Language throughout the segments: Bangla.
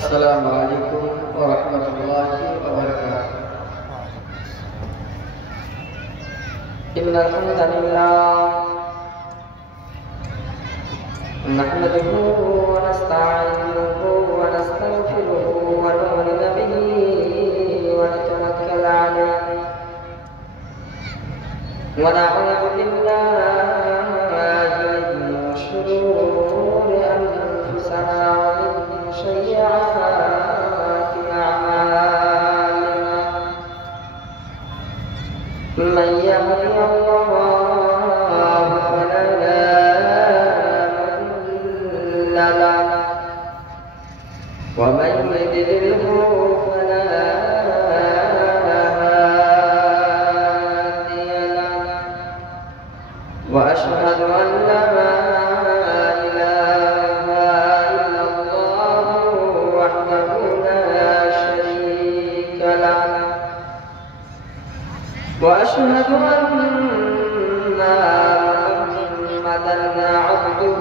السلام عليكم ورحمة الله وبركاته. إن الحمد لله نحمده ونستعينه ونستغفره ونؤمن به ونتوكل عليه ونعوذ بالله من شرور أنفسنا ومن سيئات أعمالنا. من يهده الله فلا مضل له ومن يضلله فلا هادي له. وأشهد أن لا إله إلا الله وحده لا شريك له. وأشهد أن محمدا عبده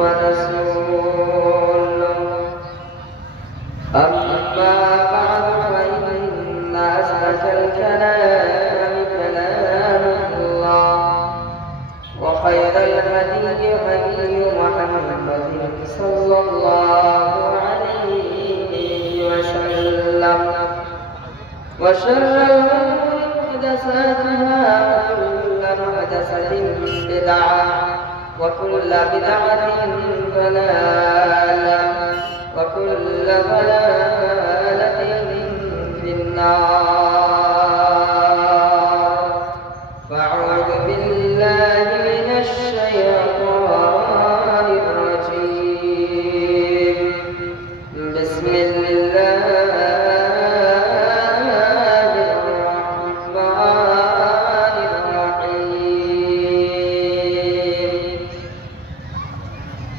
ورسوله. أما بعد فإن أصدق الكلام كلام الله وخير الهدي هدي محمد صلى الله عليه وسلم. وشر الأمور محدثاتها وكل محدثة بدعة وكل بدعة ضلالة وكل ضلالة في النار. فأعوذ بالله من الشيطان الرجيم. بسم الله الرحمن الرحيم.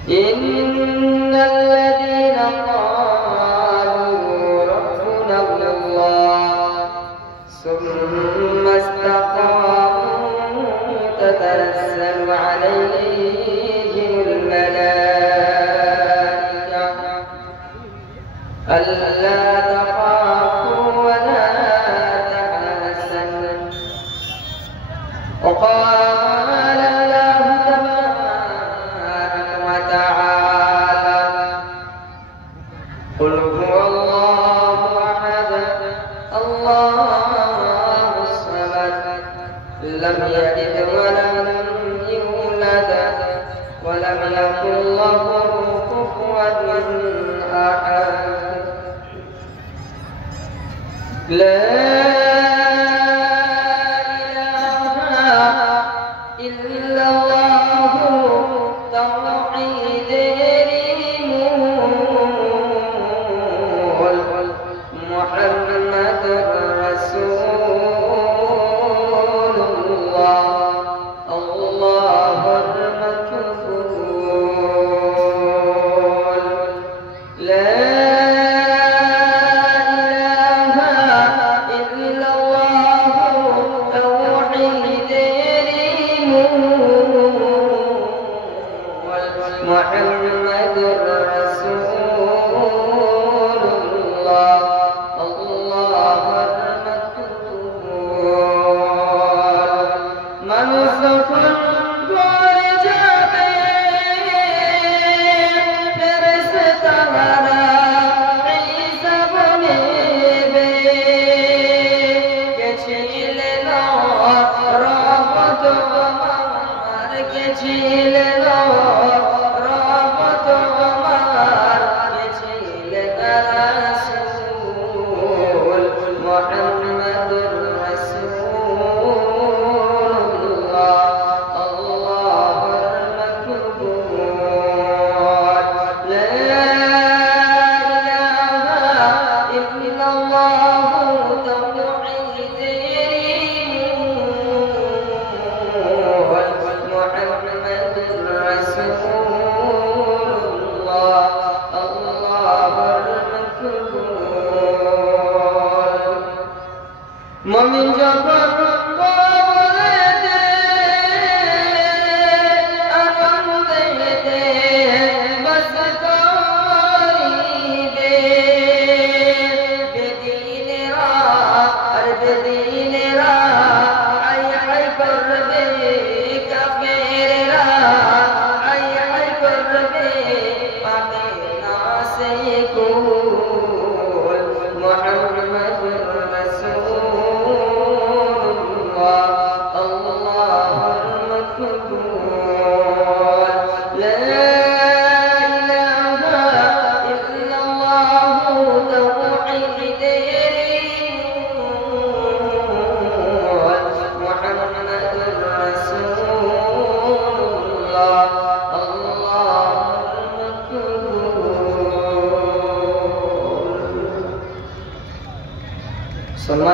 إن الذين قالوا ربنا الله ثم استقاموا تتنزل عليهم الملائكة ألا تخافوا ولا تحزنوا. وقال الله تبارك وتعالى قل هو الله أحد الله الصمد لم يلد ولم يولد ولم يكن له كفوا أحد. لا إله إلا الله توحيد محمد رسول الله الله المكفول. لا إله إلا الله توحيد محمد رسول الله الله المكفول. من سكن محمد رسول الله الله المكفول. لا إله إلا الله توحيد محمد رسول الله الله المكفول. مؤمن جبار بولده أمام بيته بس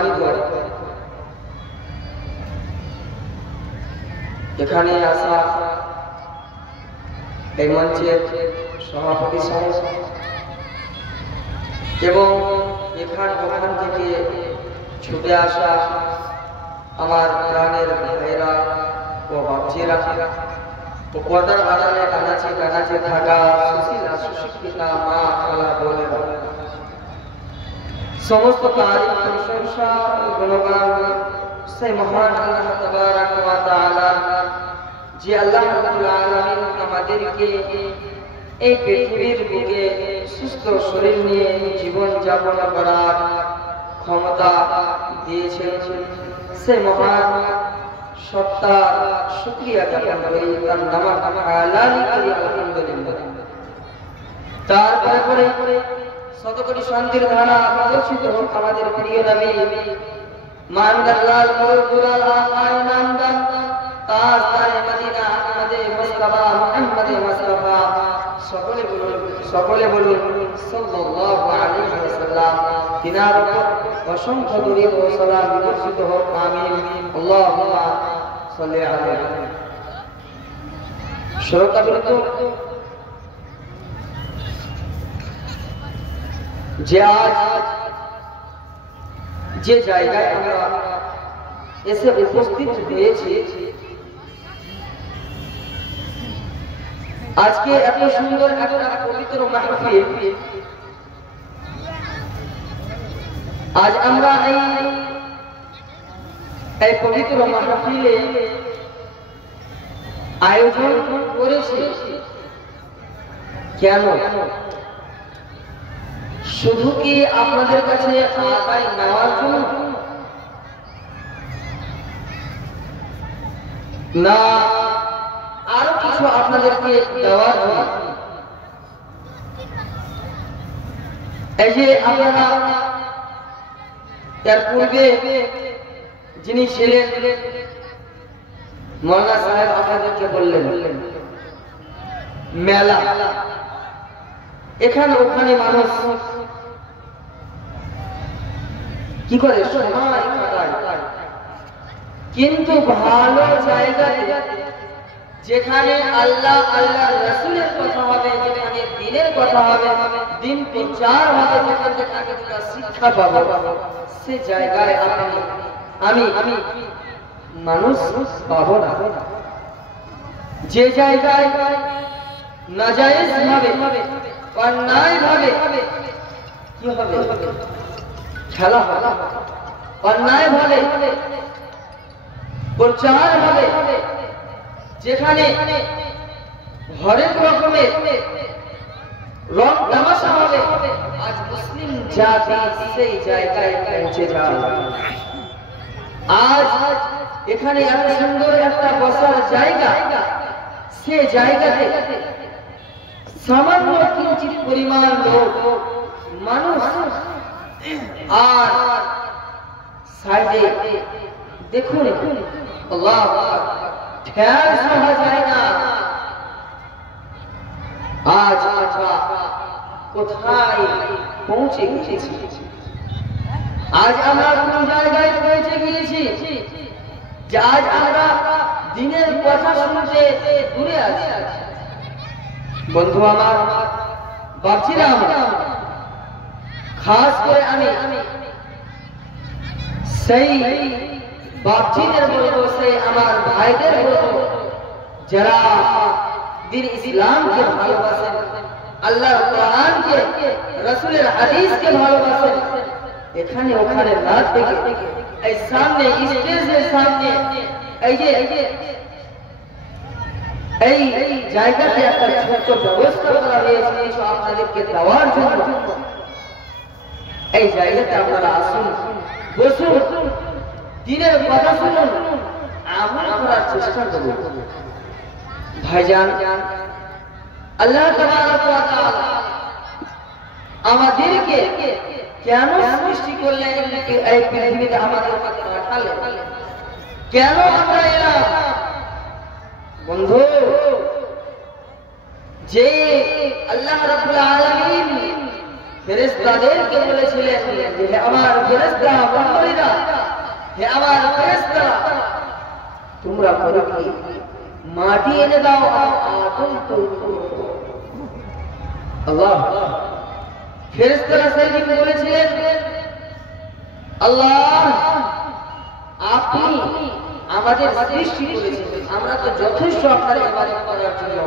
সম্মানিত এখানে আসা এই মঞ্চের সভাপতি সাহেব এবং ওখান থেকে ছুটে আসা আমার প্রাণের ভাইরা ও বাচ্চারা ও পর্দার আড়ালে কানাচে থাকা সুশীলা সুশিক্ষিতা মা খালা বোনেরা, সমস্ত তারিফ প্রশংসা গুণগান সেই মহান আল্লাহ তাবারাক ওয়া তাআলা, যে আল্লাহ রাব্বুল আলামিন আমাদেরকে এই পৃথিবীর বুকে সুস্থ শরীর নিয়ে জীবন যাপন করার ক্ষমতা দিয়েছেন। সেই মহান সত্তার শুকরিয়া জ্ঞাপন করি, তার নাম হালালি করি আলহামদুলিল্লাহ। তারপরে শতকোটি শান্তির ধারা প্রদর্শিত হোক আমাদের প্রিয় নবী মানদাল্লাল মুরুদুল আকায় নামদান তাজদারে মদিনা আহমদে মুস্তাফা মুহাম্মদে মুস্তাফা, সকলে বলুন সাল্লাল্লাহু আলাইহি ওয়াসাল্লাম। তিনার উপর অসংখ্য দরুদ ও সালাম বর্ষিত হোক, আমিন। আল্লাহুম্মা সাল্লি আলাইহি। শ্রোতাবৃন্দ, যে আজ যে জায়গায় আমরা এসে উপস্থিত হয়েছি, আজকে এত সুন্দর একটা পবিত্র মাহফিল, আজ আমরা এই পবিত্র মাহফিলে আয়োজন করেছি কেন? শুধু কি আপনাদের কাছে আদায় নেওয়ার জন্য না আরো কিছু আপনাদেরকে দেওয়ার জন্য? এই যে আপনারা এর পূর্বে যিনি ছিলেন মৌলানা সাহেব আপনাদেরকে বললেন মেলা, এখানে ওখানে মানুষ কি করে সময় কাটায়, কিন্তু ভালো জায়গাতে যেখানে আল্লাহ রাসূলের কথা হবে, যেখানে দ্বীনের কথা হবে, দ্বীন প্রচার হবে, যেখান থেকে আমরা শিক্ষা পাবো, সে জায়গায় আমি মানুষ পাবো না। যে জায়গায় নাজায়েজ ভাবে অন্যায় ভাবে কি হবে খেলা হবে, অন্যায় ভাবে প্রচার হবে, যেখানে হরেক রকমের রং তামাশা হবে, আজ মুসলিম জাতি সেই জায়গায় পৌঁছে যায়। আজ এখানে এত সুন্দর একটা বসার জায়গা, সে জায়গাতে সামান্য কিঞ্চিত পরিমাণ লোক মানুষ, আর সাইডে দেখুন আল্লাহ ঠের সহা যায় না। আজ আমরা কোথায় পৌঁছে গিয়েছি? আজ আমরা কোন জায়গায় পৌঁছে গিয়েছি যে আজ আমরা দ্বীনের কথা শুনতে দূরে আছি। বন্ধু আমার, বাপজিরা আমার, খাস করে আমি সেই বাপজিদের বলবো, সেই আমার ভাইদের বলবো, যারা দ্বীন ইসলামকে ভালোবাসেন, আল্লাহর কোরআনকে, রাসূলের হাদিসকে ভালোবাসেন, এখানে ওখানে না থেকে এই সামনে স্টেজের সামনে এই জায়গাতে একটা ছোট ব্যবস্থা করা হয়েছে কিছু আপনাদেরকে দেওয়ার জন্য। এই জায়গাতে আপনারা আসুন, বসুন, দ্বীনের কথা শুনুন, আমল করার চেষ্টা করুন। ভাইজান, আল্লাহ তাবারক ওয়া তাআলা আমাদেরকে কেন সৃষ্টি করলেন, এই পৃথিবীতে আমাদের পাঠালেন, কেন আমরা এলাম? বন্ধু, যে আল্লাহ রাব্বুল আলামিন ফেরেশতাদেরকে বলেছিলেন যে হে আমার ফেরেশতা মণ্ডলীরা, হে আমার ফেরেশতারা, তোমরা করো কি? মাটি এনে দাও, আদম তৈরি করো। আল্লাহ, ফেরেশতারা সেদিন বলেছিলেন আল্লাহ আপনি আমাদের সৃষ্টি করেছেন, আমরা তো যথেষ্ট আপনার ইবাদত করার জন্য,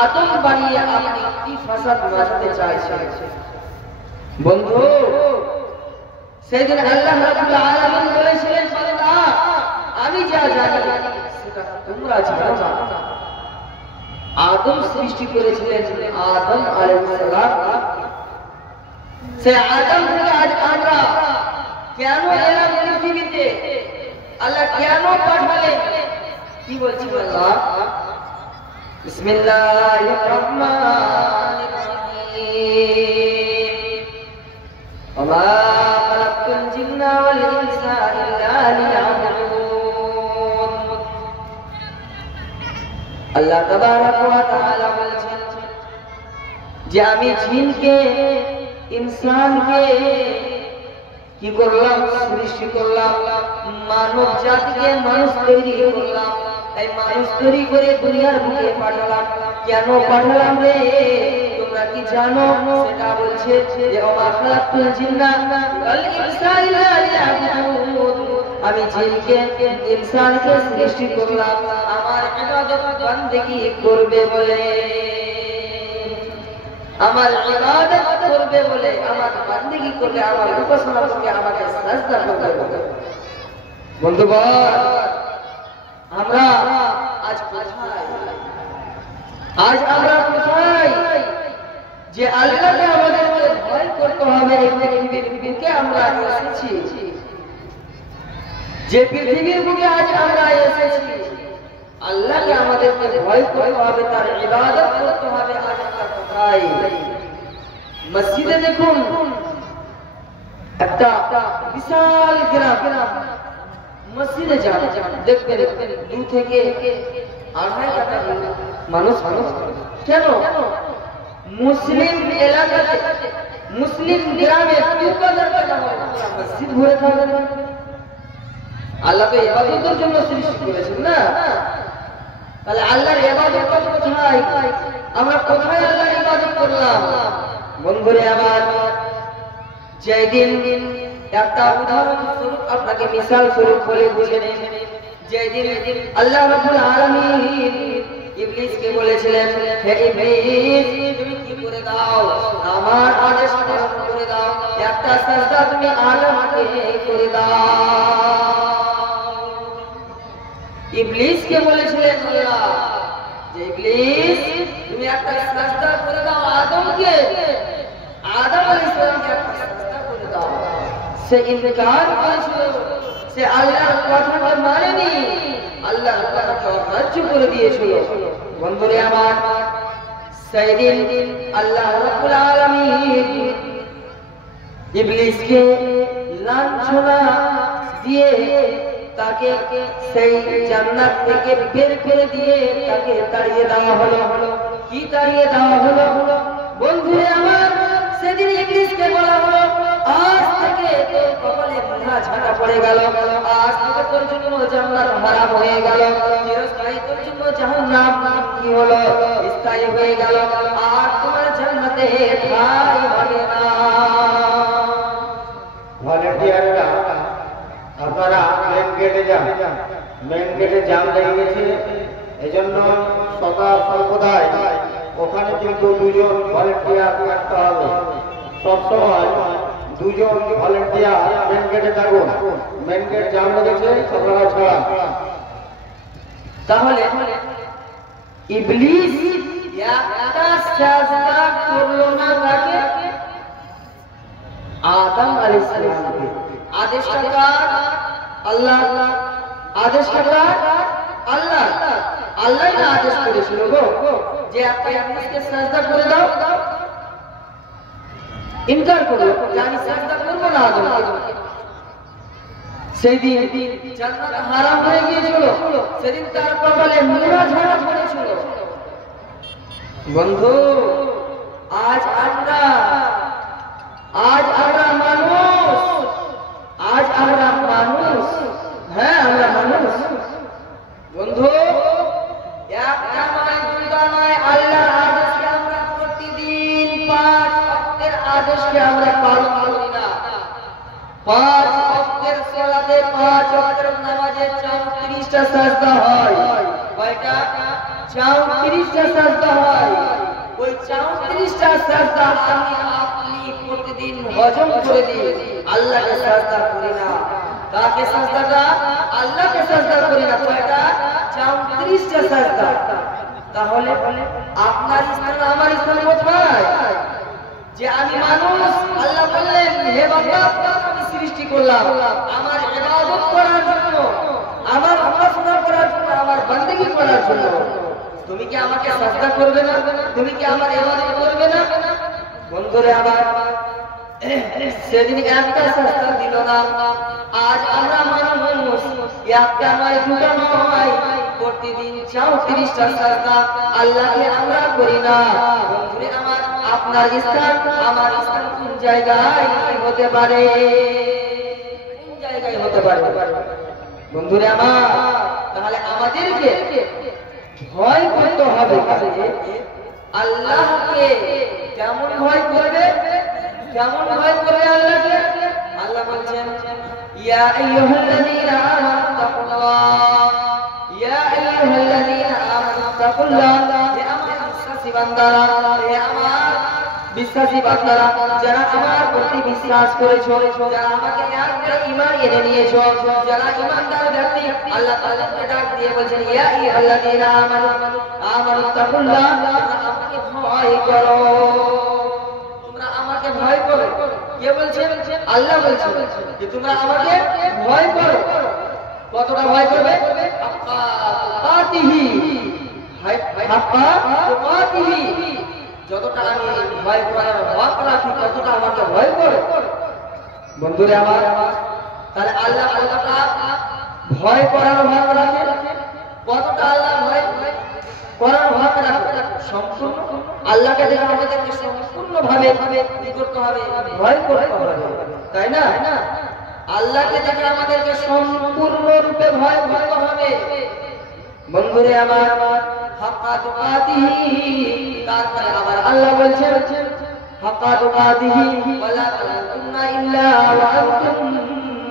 আদম বানিয়ে আপনি কি ফাসাদ মাঝাতে চাইছেন? বন্ধু, সেদিন আল্লাহ রাব্বুল আলামিন বলেছিলেন বান্দা আমি যা জানি সেটা তোমরা জানো না। আদম সৃষ্টি করেছিলেন আদম আলাইহিস সালাম, সে আদম থেকে আজ আমরা কেন এলাম পৃথিবীতে, আল্লাহ কেন পাঠালেন? কি বলছি আল্লাহ? বিসমিল্লাহির রহমানির রহিম, ওয়া খালাকতুল জিন্না ওয়াল ইনসা ইল্লা লিয়াবুদুন। আল্লাহ তাবারাক ওয়া তাআলা বলছেন যে আমি জিনকে ইনসানকে কি করলাম? সৃষ্টি করলাম, মানব জাতিকে মানুষ তৈরি করলাম। এই মানুষ তৈরি করে দুনিয়ার বুকে পাঠালাম। কেন পাঠালাম রে? তোমরা কি জানো? সেটা বলছে যে ওমা খালাকতুল জিন্না ওয়াল ইনসা ইল্লা লিয়াবুদুন, আমি জিনকে ইনসানকে সৃষ্টি করলাম আমার ইবাদত বান্দেগি করবে বলে, আমার ইবাদত করবে বলে, আমার বান্দেগি করবে, আমার উপাসনা করবে, আমাকে সাজদা করবে বলে। বন্ধুগণ, আমরা আজ কোথায়? আজ আমরা কোথায় যে আল্লাহকে আমাদেরকে ভয় করতে হবে? এই পৃথিবীর বুকে আমরা এসেছি, যে পৃথিবীর বুকে আজ আমরা এসেছি, আল্লাহকে আমাদেরকে ভয় করতে হবে, তার ইবাদত করতে হবে। আজ আমরা কোথায়? মসজিদে দেখুন, একটা বিশাল গ্রাম, মসজিদে যান, দেখবেন 2 থেকে 2.5 টাকা মানুষ। কেন? মুসলিম এলাকাতে, মুসলিম গ্রামে 2000 টাকা মসজিদ ভরে থাকে। আল্লাহ তো ইবাদতের জন্য সৃষ্টি করেছেন না? তাহলে আল্লাহর ইবাদত কোথায়? আমরা কোথায় আল্লাহর ইবাদত করলাম? বন্ধুরে আমার, যেদিন একটা উদাহরণ স্বরূপ আপনাকে মিসাল স্বরূপ বলে বুঝে নেন, যেদিন আল্লাহ রাব্বুল আলামিন ইবলিসকে বলেছিলেন হে ইবলিস তুমি কি করে দাও, আমার আদেশ পালন করে দাও, একটা সাজদা তুমি আদমকে করে দাও। ইবলিসকে বলেছিলেন আল্লাহ যে ইবলিস তুমি একটা সাজদা করে দাও আদমকে, আদম আলাইহিস সালামকে একটা সাজদা করে দাও। সে ইনকার করেছিল, সে আল্লাহর কথাকে মানেনি, আল্লাহর কথাকে অগ্রাহ্য করে দিয়েছিল। বন্ধুরে আমার, সেদিন আল্লাহ রাব্বুল আলামিন ইবলিসকে লাঞ্ছনা দিয়ে তাকে সেই জান্নাত থেকে বের করে দিয়ে তাকে তাড়িয়ে দেওয়া হলো। কি তাড়িয়ে দেওয়া হলো? বন্ধুরে আমার, সেদিন ইবলিসকে বলা হলো আজ থেকে তোর কপালে বাঁধা ঝাঁটা পড়ে গেল, আজ থেকে তোর জন্য জান্নাত হারাম হয়ে গেল, চিরস্থায়ী তোর জন্য জাহান্নাম কি হলো? স্থায়ী হয়ে গেল, আর তোমার জান্নাতে ঠাঁই হবে না। ভলান্টিয়াররা আপনারা মেন গেটে যান, মেন গেটে জাম লেগে গেছে, এজন্য সর্বদাই ওখানে কিন্তু 2 জন ভলান্টিয়ার থাকতে হবে। সবসময় 2 জন ভলান্টিয়ার মেন গেটে থাকুন। মেন গেট জাম লেগেছে, আপনারা ছাড়া। তাহলে ইবলিস একটা সাজদা করলো না তাকে, আদম আলাইহিস সালামকে। আদেশটা কার? আল্লাহ। আদেশটা কার? আল্লাহ। আল্লাহ না আদেশ করেছিল গো যে আপনি ইবলিসকে সাজদা করে দাও। ইনকার করলো যে আমি সাজদা করব না আদমকে। সেদিন জান্নাত হারাম হয়ে গিয়েছিল, সেদিন তার কপালে মুরা ঝাড়া পড়েছিল। বন্ধু, আজ আমরা আজ আমরা মানুষ, আজ আমরা মানুষ, হ্যাঁ আমরা মানুষ বন্ধু। একটা নয় দুইটা নয়, আল্লাহর আদেশকে আমরা প্রতিদিন 5 ওয়াক্তের আদেশকে আমরা পালন করি না। 5 ওয়াক্তের সালাতে 5 ওয়াক্তের নামাজে 34টা সাজদা হয়। কয়টা? 34টা সাজদা হয়। ওই 34টা সাজদা আমি আপনি প্রতিদিন হজম করে দিই, আল্লাহকে সাজদা করি না। কাকে সাজদাটা? আল্লাহকে সাজদা করি না। কয়টা? 34টা সাজদা। তাহলে আপনার স্থান আমার স্থান কোথায়? যে আমি মানুষ, আল্লাহ বললেন হে বান্দা আমি সৃষ্টি করলাম আমার ইবাদত করার জন্য, আমার উপাসনা করার জন্য, আমার বندگی করার জন্য। তুমি কি আমাকে সাজদা করবে না? তুমি কি আমার ইবাদত করবে না? বন্ধুরে আমার, সেদিন একটা সাজদা দিল না। আজ আমরা মানুষ, একটা নয় দুটো নয়, প্রতিদিন 34টা সাজদা আল্লাহকে আমরা করি না। বন্ধুরে আমার, আপনার স্থান আমার স্থান কোন জায়গায় হতে পারে? কোন জায়গায় হতে পারে বন্ধুরে আমার? তাহলে আমাদেরকে ভয় করতে হবে আল্লাহকে। কেমন ভয় করবে? কেমন ভয় করবে আল্লাহকে? আল্লাহ বলছেন ইয়া আইয়ুহাল্লাযীনা আমানু তাকুল্লাহ, ইয়া আইয়ুহাল্লাযীনা আমানু তাকুল্লাহ। হে আমার বিশ্বাসী বান্দারা, হে আমার বিশ্বাসী বান্দারা, যারা আমার প্রতি বিশ্বাস করেছো, যারা আমাকে একটা ঈমান এনে নিয়েছো, যারা ঈমানদার ব্যক্তি, আল্লাহ তাআলাকে ডাক দিয়ে বলেন ইয়া আইয়ুহাল্লাযীনা আমানু তাকুল্লাহ, আমাকে ভয় করো, তোমরা আমাকে ভয় করো। কে বলছেন? আল্লাহ বলছেন যে তোমরা আমাকে ভয় করো। কতটা ভয় করবে? হাক্কা তুকাতিহি, হাক্কা তুকাতিহি, যতটা আমি ভয় করার হক রাখি ততটা আমাকে ভয় করো। বন্ধুরে আমার, তাহলে আল্লাহ কতটা ভয় করার হক রাখে? কতটা আল্লাহ ভয় করার হক রাখে? সম্পূর্ণ আল্লাহকে দেখে আমাদেরকে সম্পূর্ণভাবে কি করতে হবে? ভয় করতে হবে, তাই না? আল্লাহকে দেখে আমাদেরকে সম্পূর্ণ রূপে ভয় করতে হবে। বন্ধুরে আমার, হাক্কা তুকাতিহি, তারপরে আবার আল্লাহ বলছেন হাক্কা তুকাতিহি ওয়ালা তামুতুন্না ইল্লা ওয়া আনতুম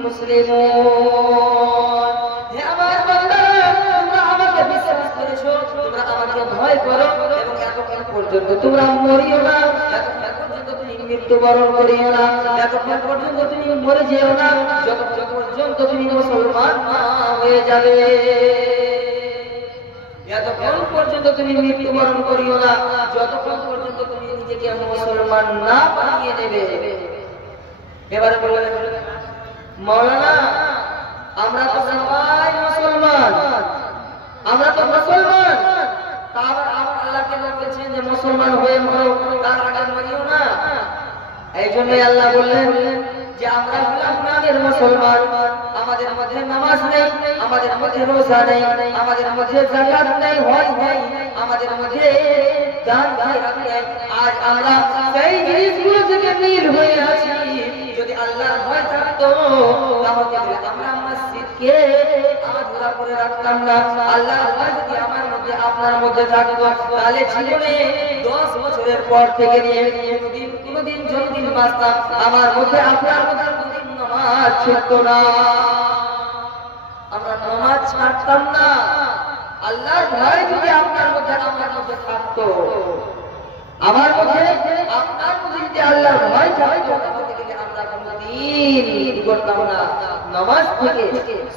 মুসলিমুন। হে আমার বান্দারা, তোমরা আমাকে বিশ্বাস করেছো, তোমরা আমাকে ভয় করো, এবং এতক্ষণ পর্যন্ত তোমরা মরিও না, এতক্ষণ পর্যন্ত তুমি মৃত্যুবরণ করিও না, এতক্ষণ পর্যন্ত তুমি মরে যেও না, যতক্ষণ পর্যন্ত তুমি মুসলমান না হয়ে যাবে, যতক্ষণ পর্যন্ত তুমি মৃত্যুবরণ করিও না, যতক্ষণ পর্যন্ত তুমি নিজেকে মুসলমান না বানিয়ে নেবে। এবারে বললেন মাওলানা আমরা তো সবাই মুসলমান, আমরা তো মুসলমান, তারপর আল্লাহকে বলছেন যে মুসলমান হয়ে মরো, তার আগে মরিও না। এই জন্যই আল্লাহ বললেন যে আমরা হলাম নামের মুসলমান, আমাদের মধ্যে নামাজ নেই, আমাদের মধ্যে রোজা নেই, আমাদের মধ্যে যাকাত নেই, হজ নেই, আমাদের মধ্যে দান খয়রাত নেই। আজ আমরা সেই জিনিসগুলো থেকে নীল হয়ে আছি। যদি আল্লাহর ভয় থাকতো তাহলে আমরা মসজিদকে আধুরা করে রাখতাম না। আল্লাহর ভয় যদি আমার মধ্যে আপনার মধ্যে থাকতো তাহলে জীবনে 10 বছরের পর থেকে নিয়ে কোনদিন যতদিন বাঁচতাম আমার মধ্যে আপনার মধ্যে কোনদিন নামাজ ছুটতো না, আমরা নামাজ ছাড়তাম না। আল্লাহর ভয় যদি আপনার মধ্যে আমার মধ্যে থাকতো, আমার মধ্যে আপনার মধ্যে যদি আল্লাহর ভয় থাকতো তাহলে আমরা কোনদিন করতাম না, নামাজ থেকে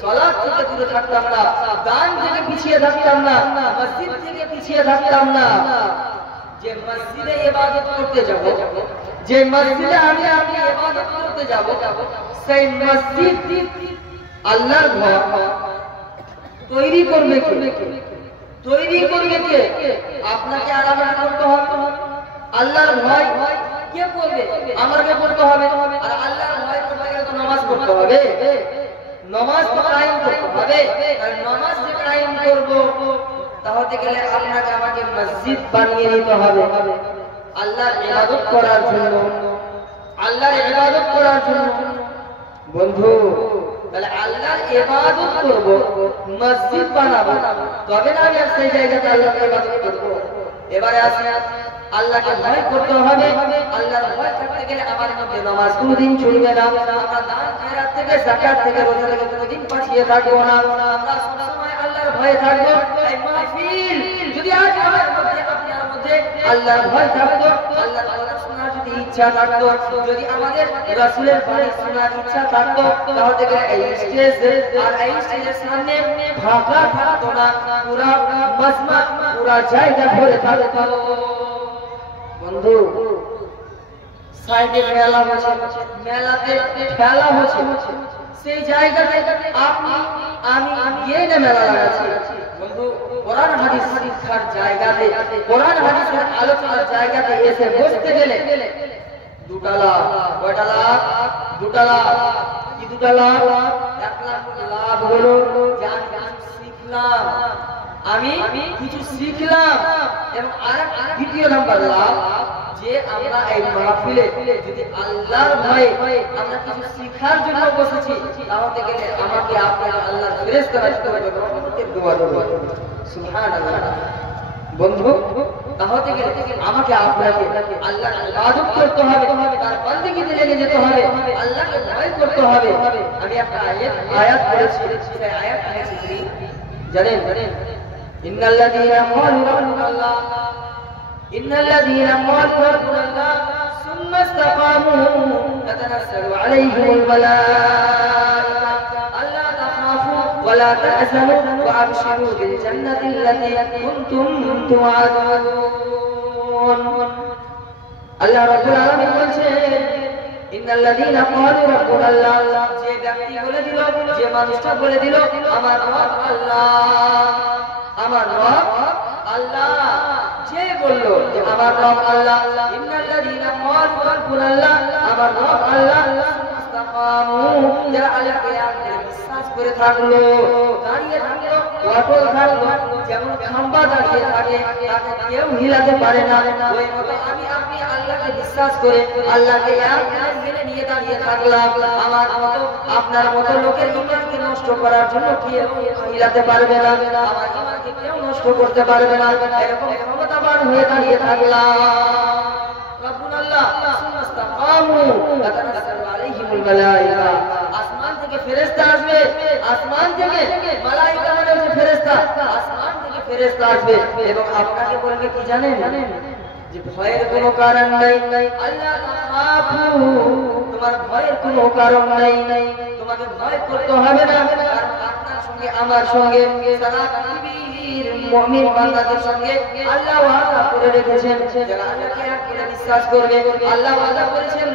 সালাত থেকে দূরে থাকতাম না, দান থেকে পিছিয়ে থাকতাম না, মসজিদ থেকে পিছিয়ে থাকতাম না। যে মসজিদে ইবাদত করতে যাব, যে মসজিদে আমি ইবাদত করতে যাব, সেই মসজিদ আল্লাহর ঘর তৈরি করবে কে? তৈরি করবে কে? আপনাকে আর আমাকে করতে হবে। আল্লাহর ভয় কে করবে? আমাকে করতে হবে। আর আল্লাহর ভয় করতে গেলে তো নামাজ পড়তে হবে, নামাজ তো কায়েম করতে হবে। আর নামাজ যে কায়েম করব তাহলে গেলে আপনাকে আমাকে মসজিদ বানিয়ে নিতে হবে আল্লাহর ইবাদত করার জন্য, আল্লাহর ইবাদত করার জন্য। বন্ধু, তাহলে আল্লাহর ইবাদত করব, মসজিদ বানাবো, তবে না আমি সেই জায়গাতে আল্লাহর ইবাদত করব। এবারে আসি, আল্লাহকে ভয় করতে হবে। আল্লাহর ভয় করতে গেলে আমার মধ্যে নামাজ কোনদিন চলবে না, আমরা দান খয়রাত থেকে যাকাত থেকে রোজা থেকে কোনদিন পাঠিয়ে থাকবো না, আমরা সবসময় আল্লাহর ভয়ে থাকবো। এই মাহফিল যদি আজ আমার মধ্যে আপনার মধ্যে আল্লাহর ভয় থাকতো, আল্লাহর কথা শোনার যদি ইচ্ছা থাকতো, যদি আমাদের রাসূলের বাণী শোনার ইচ্ছা থাকতো, তাহলে এই স্টেজ আর এই স্টেজের সামনে ফাঁকা থাকতো না, পুরা মজমা পুরা জায়গা ভরে থাকতো। বন্ধু, সাইডে মেলা হচ্ছে, মেলাতে খেলা হচ্ছে, সেই জায়গাতে আপনি আমি গিয়ে না মেলা লাগাচ্ছি। বন্ধু, কোরআন হাদিস শিক্ষার জায়গাতে, কোরআন হাদিসের আলোচনার জায়গাতে এসে বসতে গেলে দুটা লাভ। কয়টা লাভ? দুটা লাভ। কি দুটা লাভ? এক লাভ হলো যে আমি কিছু শিখলাম, আমি কিছু শিখলাম, এবং আরেক দ্বিতীয় নাম্বার লাভ যে আমরা এই মাহফিলে যদি আল্লাহর ভয়ে আমরা কিছু শিখার জন্য বসেছি, তাহলে গেলে আমাকে আপনাকে আল্লাহর ফেরেশতারা রহমতের দোয়া দেবে। সুবহানাল্লাহ। বন্ধু, তাহলে গেলে আমাকে আপনাকে আল্লাহর ইবাদত করতে হবে, তার বান্দেগিতে লেগে যেতে হবে, আল্লাহকে ভয় করতে হবে। আমি একটা আয়াত পড়েছি, সেই আয়াত পড়েছি কি জানেন? ইন্নাল্লাযীনা ক্বালু রাব্বুনাল্লাহ, ইন্নাল্লাযীনা ক্বালু রাব্বুনাল্লাহ সুম্মা ইসতাকামু তাতানাসসালু আলাইহিমুল মালায়েকা আল্লা তাখাফু ওয়া লা তাহজানু ওয়া আবশিরু বিল জান্নাতিল্লাতী কুনতুম তুআদুন। আল্লাহ রাব্বুল আলামিন বলছেন, ইন্নাল্লাযীনা ক্বালু রাব্বুনাল্লাহ, যে ব্যক্তি বলে দিল, যে মানুষটা বলে দিল আমার রব আল্লাহ, আমার রব আল্লাহ, যে বলল যে আমার রব আল্লাহ, ইন্নাল্লাযীনা ক্বালু রাব্বুনাল্লাহ, আমার রব আল্লাহ, ইসতাকামু, যারা আল্লাহকে বিশ্বাস করে থাকলো, দাঁড়িয়ে থাকলো, অটল থাকলো, যেমন খাম্বা দাঁড়িয়ে থাকে, তাকে কেউ হিলাতে পারে না, ওই মতো আমি আপনি আল্লাহকে বিশ্বাস করে আল্লাহকে এক মেনে নিয়ে দাঁড়িয়ে থাকলাম। আমার মতো আপনার মতো লোকের ঈমানকে নষ্ট করার জন্য কেউ হিলাতে পারবে না, আমার ঈমানকে কেউ নষ্ট করতে পারবে না, এরকম ক্ষমতাবান হয়ে দাঁড়িয়ে থাকলাম। রাব্বুনাল্লাহ সুম্মা ইসতাকামু তাতানাসসালু আলাইহিমুল মালায়েকা, আসমান থেকে ফেরেশতা আসবে, আসমান থেকে মালায়েকা মানে হচ্ছে ফেরেশতা, আসমান থেকে ফেরেশতা আসবে এবং আপনাকে বলবে কি জানেন? যে ভয়ের কোনো কারণ নাই, আল্লাহ তাখাফু, তোমার ভয়ের কোনো কারণ নাই, তোমাকে ভয় করতে হবে না, কারণ আপনার সঙ্গে আমার সঙ্গে সারা পৃথিবীর মুমিন বান্দাদের সঙ্গে আল্লাহ ওয়াদা করে রেখেছেন, যারা আল্লাহকে এক করে বিশ্বাস করবে, আল্লাহ ওয়াদা করেছেন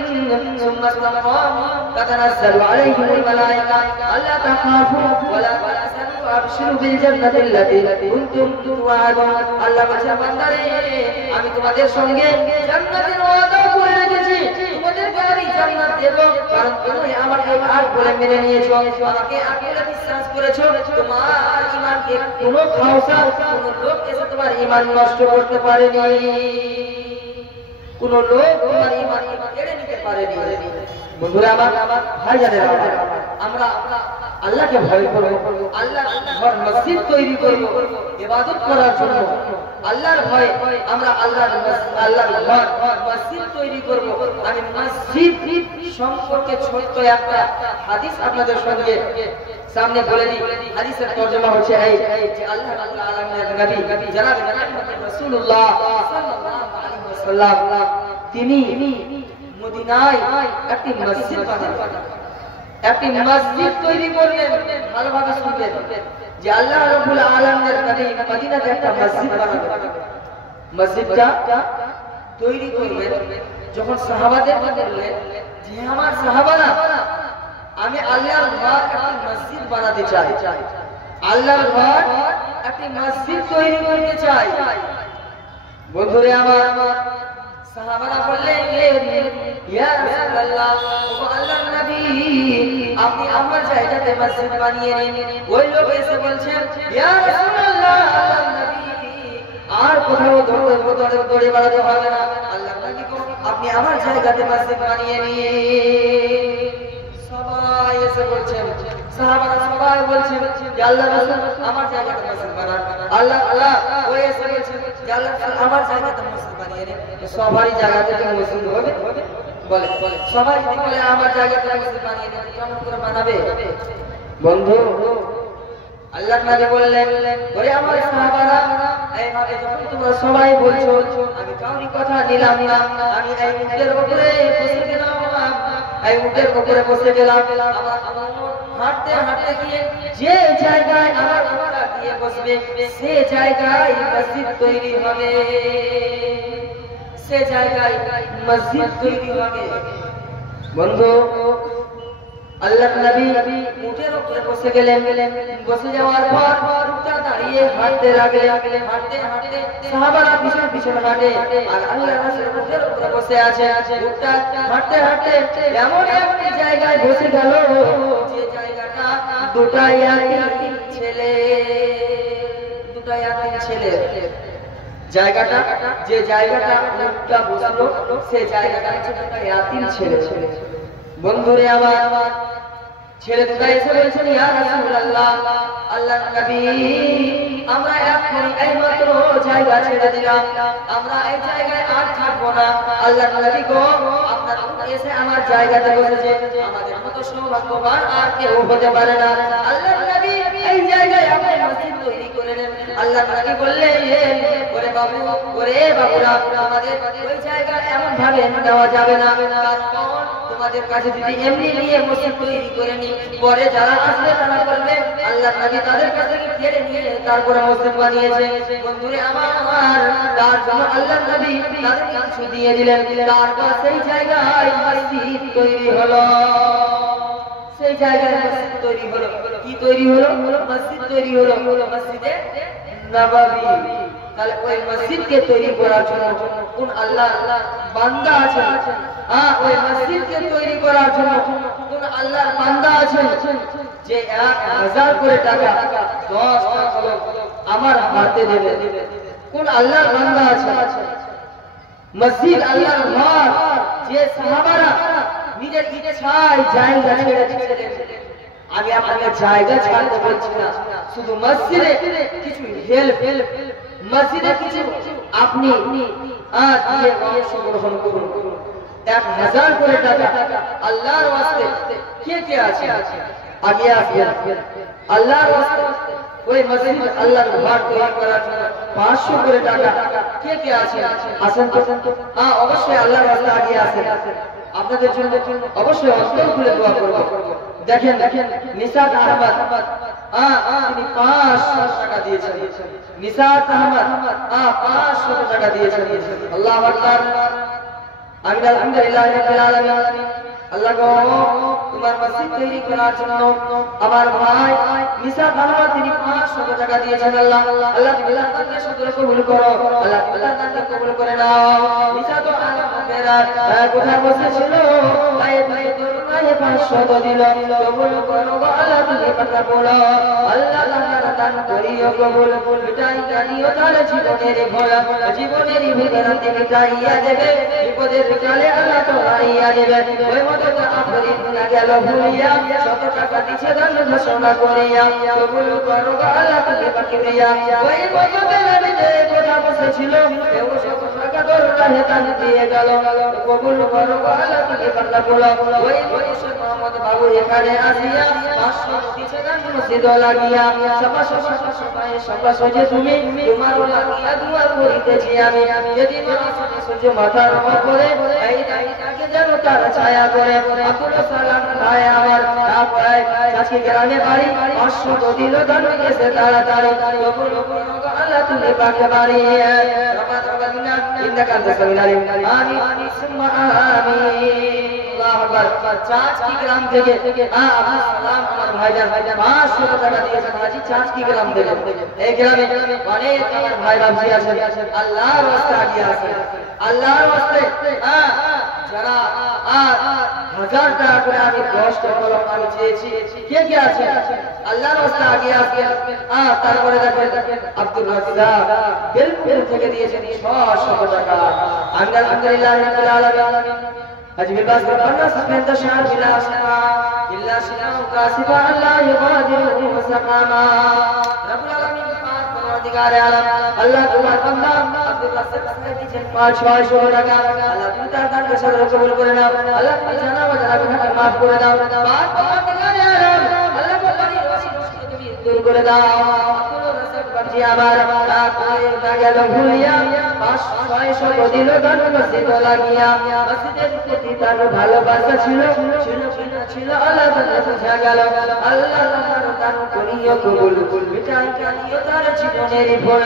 সুম্মা ইসতাকামু তাতানাসসালু আলাইহিমুল মালায়েকা আল্লা তাখাফু ওয়া লা তাহজানু ওয়া আবশিরু বিল জান্নাতিল্লাতী কুনতুম তুআদুন। আল্লাহ বলেন, বান্দারে আমি তোমাদের সঙ্গে জান্নাতের ওয়াদা করে রেখেছি, তোমাদেরকে আমি জান্নাত দেব, কারণ তুমি আমাকে আর বলে মেনে নিয়েছো, আমাকে আর বলে বিশ্বাস করেছো, তোমার ঈমানকে কোনো খাওসা কোনো লোক এসে তোমার ঈমান নষ্ট করতে পারেনি, কোনো লোক তোমার ঈমানকে কেড়ে নিতে পারেনি। বন্ধুরা আমার, ভাইজানেরা আমার, আমরা আল্লাহকে ভয় করব, আল্লাহর ঘর মসজিদ তৈরি করব ইবাদত করার জন্য, আল্লাহর ভয়ে আমরা আল্লাহর ঘর মসজিদ তৈরি করব। আমি মসজিদ সম্পর্কে ছোট্ট একটা হাদিস আপনাদের সঙ্গে সামনে বলে দিই। হাদিসের তরজমা হচ্ছে এই যে আল্লাহ রাব্বুল আলামিনের নবী জনাব রাসূলুল্লাহ সাল্লাল্লাহু আলাইহি ওয়াসাল্লাম তিনি মদিনায় একটি মসজিদ বানালেন, একটি মসজিদ তৈরি করলেন। ভালোভাবে শুনবেন যে আল্লাহ রাব্বুল আলামিনের নবী মদিনাতে একটা মসজিদ বানালেন। মসজিদটা তৈরি করবেন যখন সাহাবাদের বললেন যে আমার সাহাবারা, আমি আল্লাহর ঘর একটি মসজিদ বানাতে চাই, আল্লাহর ঘর একটি মসজিদ তৈরি করতে চাই। বন্ধুরে আমার, সাহাবারা বললেন ইয়া রাসূলুল্লাহ, ও আল্লাহর নবী, আপনি আমার জায়গাতে মসজিদ বানিয়ে নিন। ওই লোক এসে বলছেন ইয়া রাসূলুল্লাহ, আল্লাহর নবী আর কোথাও দৌড়ে বেড়াতে হবে না, আল্লাহর নবী আপনি আমার জায়গাতে মসজিদ বানিয়ে নিয়ে সবাই এসে বলছেন, সাহাবারা সবাই বলছেন যে আল্লাহ রাসূল আমার জায়গাতে মসজিদ বানান। আল্লাহ ওই এসে বলছেন যে আল্লাহ রাসূল আমার জায়গাতে মসজিদ বানিয়ে নেন। সবারই জায়গাতে কি মসজিদ হবে? বলে সবাই যদি বলে আমার জায়গাতে মসজিদ বানিয়ে নেন, কেমন করে বানাবে? বন্ধু, আল্লাহর নবী বললেন, ওরে আমার সাহাবারা, এইভাবে যখন তোমরা সবাই বলছো, আমি কাউরি কথা নিলাম না, আমি এই উটের উপরে বসে গেলাম, এই উটের উপরে বসে গেলাম। আমার হাঁটতে হাঁটতে গিয়ে যে জায়গায় আমার উটটা গিয়ে বসবে, সে জায়গায় মসজিদ তৈরি হবে, সে জায়গায় মসজিদ তৈরি হবে। বন্ধু, আল্লাহর নবী উটের উপরে বসে গেলেন। বসে যাওয়ার পর উটটা দাঁড়িয়ে হাঁটতে লাগলেন। হাঁটতে হাঁটতে সাহাবারা পিছন পিছন হাঁটে, আর আল্লাহর রাসূল উটের উপরে বসে আছে। উটটা হাঁটতে হাঁটতে এমন একটি জায়গায় বসে গেল, যে জায়গাটা দুটা ইয়াতীম ছেলে জায়গাটা, যে জায়গাটা উটটা বসলো, সে জায়গাটা হচ্ছে দুটা ইয়াতীম ছেলে। বন্ধুরে আমার, ছেলে দুটা এসে বলছেন, ইয়া রাসূলুল্লাহ, আল্লাহর নবী, আমরা এখন এইমাত্র জায়গা ছেড়ে দিলাম, আমরা এই জায়গায় আর থাকবো না। আল্লাহর নবী গো, আপনার এসে আমার জায়গাতে বসেছে, আমাদের মতো সৌভাগ্যবান আর কেউ হতে পারে না। আল্লাহর নবী এই জায়গায় আপনি মসজিদ তৈরি করে নেন। আল্লাহর নবী বললেন, ওরে বাবু, ওরে বাবুরা, আমাদের ওই জায়গা এমন ভাবে দেওয়া যাবে না, কারণ তোমাদের কাছে যদি এমনি নিয়ে মসজিদ তৈরি করে নি, পরে যারা আসবে তারা করবে আল্লাহর নবী তাদের কাছে কেড়ে নিয়ে তারপরে মসজিদ বানিয়েছে। বন্ধুরে আমার, তার জন্য আল্লাহর নবী তাদের কিছু দিয়ে দিলেন, তারপর সেই জায়গায় মসজিদ তৈরি হলো। সেই জায়গায় মসজিদ তৈরি হলো। কি তৈরি হলো? মসজিদ তৈরি হলো, মসজিদে নববী। তাহলে ওই মসজিদকে তৈরি করার জন্য কোন আল্লাহ বান্দা আছেন? ওই মসজিদকে তৈরি করার জন্য কোন আল্লাহর বান্দা আছেন যে 1000 করে টাকা 10 টাকা আমার হাতে দেবে? কোন আল্লাহর বান্দা আছে? মসজিদ আল্লাহর ঘর, যে সাহাবারা নিজের ইচ্ছায় জায়গা ছেড়ে দিয়েছিলেন। আমি আপনাকে জায়গা ছাড়তে বলছি না, শুধু মসজিদে কিছু হেল্প, মসজিদে কিছু আপনি দিয়ে অংশগ্রহণ করুন। 1000 করে টাকা আল্লাহর ওয়াস্তে কে কে আছে? আগে আসেন। আল্লাহর ওয়াস্তে ওই মসজিদ আল্লাহর ঘর তৈরি করার জন্য 500 করে টাকা কে কে আছে? আসেন তো। অবশ্যই আল্লাহর ওয়াস্তে আগে আসেন। আপনাদের জন্য অবশ্যই অন্তর খুলে দোয়া করব। দেখেন নিসাত আহমদ, তিনি 500 টাকা দিয়েছেন। নিসাত আহমদ 500 টাকা দিয়েছেন। আল্লাহু আকবার। আমি আলহামদুলিল্লাহ রাব্বিল আলামিন। আল্লাহ গো, তোমার মসজিদ তৈরি করার জন্য আমার ভাই নিসাত আহমদ তিনি 500 টাকা দিয়েছেন। আল্লাহ তুমি তাকে সদর কবুল করো, আল্লাহ তাকে কবুল করে নাও। নিসাত আহমদেরা কোথায় বসেছিল? ভাই 500 দিল, কবুল করো আল্লাহ, তুমি কথা বলো, আল্লাহ তাআলা দান করিও কবুল। মিটাই জানিও তার জীবনের ভয়, জীবনের ভিতরে মিটাইয়া দেবে, বিপদের কালে আল্লাহ তোলাইয়া দেবে। ওই মত আফরিন না গেল ভুলিয়া, 100 টাকা দিছে দান ঘোষণা করিয়া, কবুল করো আল্লাহ, তুমি পাকিয়া। ওই মত বেলাতে কোথা বসেছিল, কেউ 100 টাকা দরকারে দান দিয়ে গেল, কবুল করো আল্লাহ, তুমি কথা বলো। ওই মনীষী মোহাম্মদ বাবু এখানে আসিয়া 500 দিছে দান মসজিদ লাগিয়া, সবাই সজে তুমি তোমার লাগিয়া দোয়া করিতেছি আমি। যদি সূর্য মাথার উপরে এই দাইটাকে যেন তার ছায়া করে। আব্দুল সালাম ভাই আমার আজকে গ্রামে বাড়ি, 500 দিল দান গেছে তাড়াতাড়ি, কবুল করো আল্লাহ, তুমি পাকে বাড়ি। রব্বানা ইন্নাকা আনতাস সামিউল আলিম। আমিন সুম্মা আমিন। চাঁচকি গ্রাম থেকে আব্দুল সালাম আমার ভাইজান 500 টাকা দিয়েছেন। হাজি চাঁচকি গ্রাম থেকে। এই গ্রামে অনেক আমার ভাই বাবজি আছেন, আল্লাহর ওয়াস্তে আগিয়ে আসেন। আল্লাহর ওয়াস্তে যারা 1000 টাকা করে আমি 10 টা কলম আমি চেয়েছি। কে কে আছে? আল্লাহর রাস্তা আগে আসবেন। তারপরে দেখেন আব্দুল রাজ্জাক বেলপুর থেকে দিয়েছেন 600 টাকা। আলহামদুলিল্লাহ রাব্বিল আলামিন। أجمل بس بالناس من تشعر بلا شفاء إلا شفاء كاسفا لا يغادر سقما رب العالمين پروردگار عالم اللہ তোমার বান্দা আব্দুল রাজ্জাক কে দিয়েছেন 500 টাকা। আল্লাহ তুমি তার দান কে সদর কবুল করে নাও। আল্লাহ তুমি জানা ওয়া জানা গুনাহ maaf করে দাও। পরওয়ারদিগার আলম আল্লাহ তোমার রশি তুমি দূর করে দাও। আব্দুল রাজ্জাক বাজি আমার রাত হয়ে গেল ভুলিয়া 500 দিল দান মসজিদ লাগিয়া। মসজিদের প্রতি তার ভালোবাসা ছিল আল্লাহ তাআলা বুঝা গেল। আল্লাহ তার দান করিও কবুল মিটাই কানিও তার জীবনের ভুল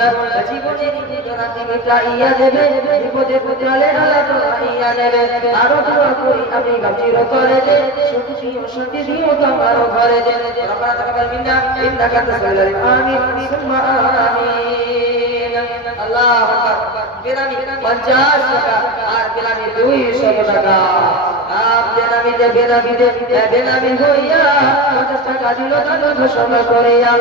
জীবনের বেদনাকে মিটাইয়া দেবে। বিপদে পড়লে আল্লাহ তাআলা দেবে। আরো দোয়া করি আমি গাছির করে দে সুখী ও শান্তি দিও তোমার ঘরে দে। রব্বানা তাকাব্বাল মিন্না ইন্নাকা আনতাল আমিন সুম্মা আমিন। আল্লাহু আকবার। বেনামি 50 টাকা আর বেনামি 200 টাকা। বেনামি হইয়া 50 টাকা দিল দান ঘোষণা করিয়া।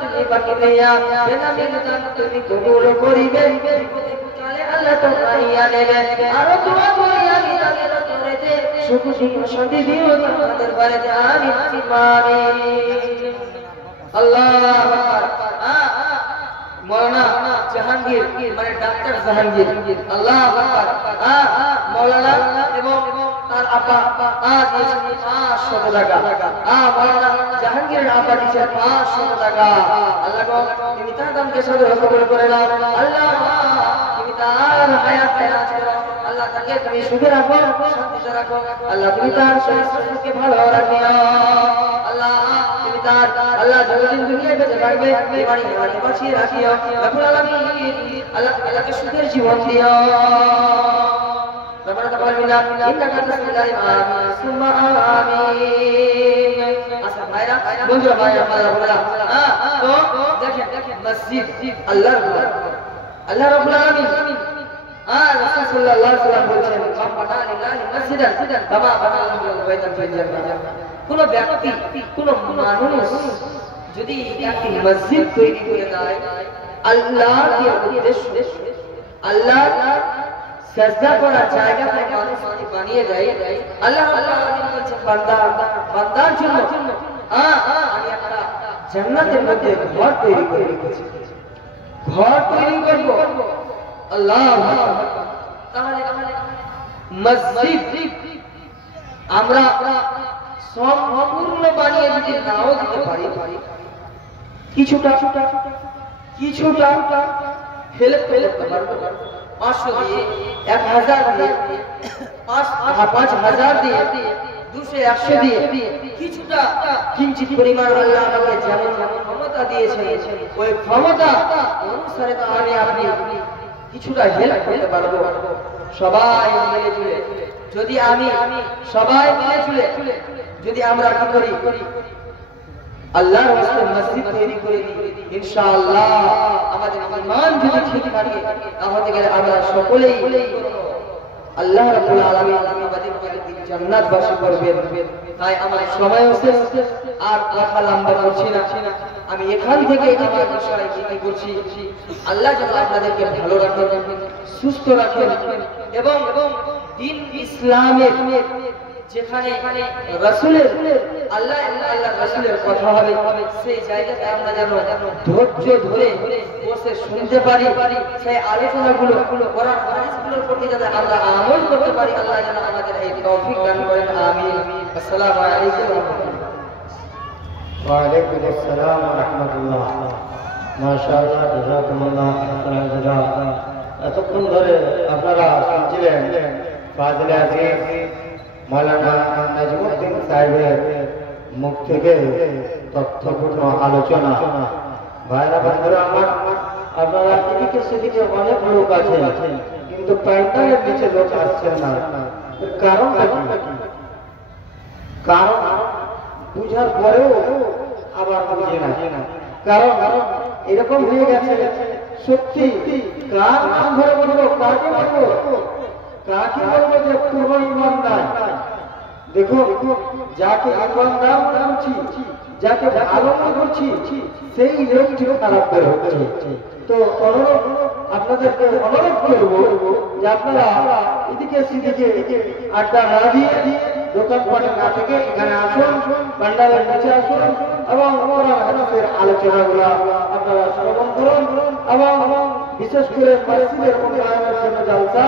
তুমি বাকি দিয়া বেনামি দান তুমি কবুল করিবে। আল্লাহ তোমাইয়া নেবে। আরো দোয়া করি আমি তাদের করেতে সুখ শান্তি দিও তোমাদের বাড়িতে আমিন আমিন। আল্লাহু আকবার। মৌলানা জাহাঙ্গীর মানে ডাক্তার জাহাঙ্গীর আল্লাহু আকবার। মৌলানা এবং তার আব্বা দিয়েছেন 500 টাকা। মৌলানা জাহাঙ্গীরের আব্বা দিয়েছেন 500 টাকা। আল্লাহ গো তুমি তার দানকে সদর কবুল করে নাও। আল্লাহ তুমি তার হায়াত ফেরাজ করো। আল্লাহ তাকে তুমি সুখে রাখো শান্তিতে রাখো। আল্লাহ তুমি তার শরীরকে ভালো রাখিও। আল্লাহ তুমি তার আল্লাহ যতদিন দুনিয়ায় বেঁচে থাকবে ইমানি ইমানি বাঁচিয়ে রাখিও। রব্বুল আলামিন আল্লাহ তাআলাকে সুখের জীবন দিও। রব্বানা তাকাব্বাল মিন্না ইন্নাকা আনতাল আমিন সুম্মা আমিন। আচ্ছা ভাইরা বন্ধুরা ভাইরা বন্ধুরা তো দেখেন মসজিদ আল্লাহর ঘর আল্লাহ রাব্বুল আলামিন রাসূল সাল্লাল্লাহু আলাইহি ওয়াসাল্লাম বলেছেন বানা লিল্লাহি মসজিদান কামা বানা লাহু বাইতান ফিল জান্নাহ। কোন ব্যক্তি কোন মানুষ যদি একটি মসজিদ তৈরি করে দেয় আল্লাহর উদ্দেশ্যে আল্লাহ সাজদা করার জায়গা মানুষকে বানিয়ে দেয়। আল্লাহ রাব্বুল আলামিন বলেছেন বান্দার জন্য আমি একটা জান্নাতের মধ্যে ঘর তৈরি করে রেখেছি। ঘর তৈরি করব আল্লাহু আকবার। তাহলে মসজিদ আমরা সম্পূর্ণ বানিয়ে যদি নাও দিতে পারি কিছুটা হেল্প করতে পারবো। 500 দিয়ে 1000 দিয়ে 5000 দিয়ে 200 100 দিয়ে কিছুটা কিঞ্চিত পরিমাণ আল্লাহ আমাকে যেমন ক্ষমতা দিয়েছে ওই ক্ষমতা অনুসারে তো আমি আপনি কিছুটা হেল্প করতে পারবো। সবাই মিলে জুলে যদি সবাই মিলে জুলে যদি আমরা কি করি আল্লাহর রাস্তে মসজিদ তৈরি করে ইনশাআল্লাহ আমাদের ঈমান যদি ঠিক থাকে তাহলে গেলে আমরা সকলেই আল্লাহ রাব্বুল আলামিন আমাদেরকে জান্নাতবাসী করবেন। তাই আমার সময় শেষ আর কথা লম্বা করছি না। আমি এখান থেকে আমার বিষয় কি করছি আল্লাহ যেন আপনাদেরকে ভালো রাখেন সুস্থ রাখেন এবং দ্বীন ইসলামের যেখানে রাসূলের আল্লাহ রাসূলের কথা হবে সেই জায়গাতে আমরা যেন ধৈর্য ধরে বসে শুনতে পারি। সেই আলোচনাগুলো কোরআন হাদিসগুলোর প্রতি যাতে আমরা আমল করতে পারি আল্লাহ যেন আমাদের এই তৌফিক দান করেন আমিন। আসসালামু আলাইকুম ওয়া রাহমাতুল্লাহ। ওয়া আলাইকুম আসসালাম ওয়া রাহমাতুল্লাহ। মাশাআল্লাহ জাযাকুমুল্লাহ খাইরান জাযা। এতক্ষণ ধরে আপনারা শুনছিলেন ফাজিলে আজিজ মাওলানা নাজমুদ্দিন সাহেবের মুখ থেকে তথ্যপূর্ণ আলোচনা। ভাইরা বন্ধুরা আমার আপনারা এদিকে সেদিকে অনেক লোক আছে কিন্তু প্যান্ডেলের নিচে লোক আসছে না। কারণটা কি? কারণ বুঝার পরেও আবার বুঝে না। কারণ এরকম হয়ে গেছে সত্যি কার নাম ধরে বলবো কাকে বলবো কাকে বলবো যে কোনো ইমান নাই? দেখো, যাকে ইমানদার মনে করছি, যাকে ভালো মনে করছি, সেই লোকটি খারাপ বের হচ্ছে। তো আপনাদেরকে অনুরোধ করবো যে আপনারা এদিকে সেদিকে আড্ডা না দিয়ে দোকানপাটে না থেকে এখানে আসুন, প্যান্ডেলের নিচে আসুন এবং হাদিসের আলোচনাগুলো আপনারা শ্রবণ করুন এবং বিশেষ করে মসজিদের উন্নয়নের জন্য জলসা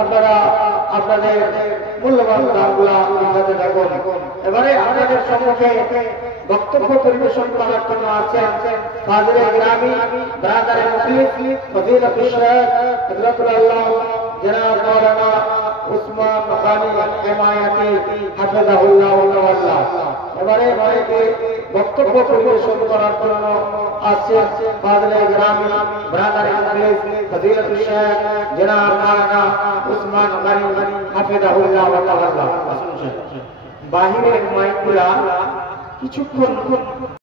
আপনারা আপনাদের মূল্যবান দানগুলা দিতে থাকুন। এবারে আপনাদের সম্মুখে বক্তব্য পরিবেশন করার জন্য আছেন ফাজিলে গ্রামী ব্রাদারে মুখলিস ফজিলাতুল শেখ হযরতুল্লাহ জনাব মাওলানা উসমান মাকানি হিমায়াতি হাফিজাহুল্লাহ ওয়া তাআলা। এবারে মাইকে বক্তব্য পরিবেশন করার জন্য আছেন ফাজিলে গ্রামী ব্রাদারে মুখলিস ফজিলাতুল শেখ জনাব মাওলানা উসমান মাকানি হাফিজাহুল্লাহ ওয়া তাআলা। বাহিরের মাইকগুলা কিছুক্ষণ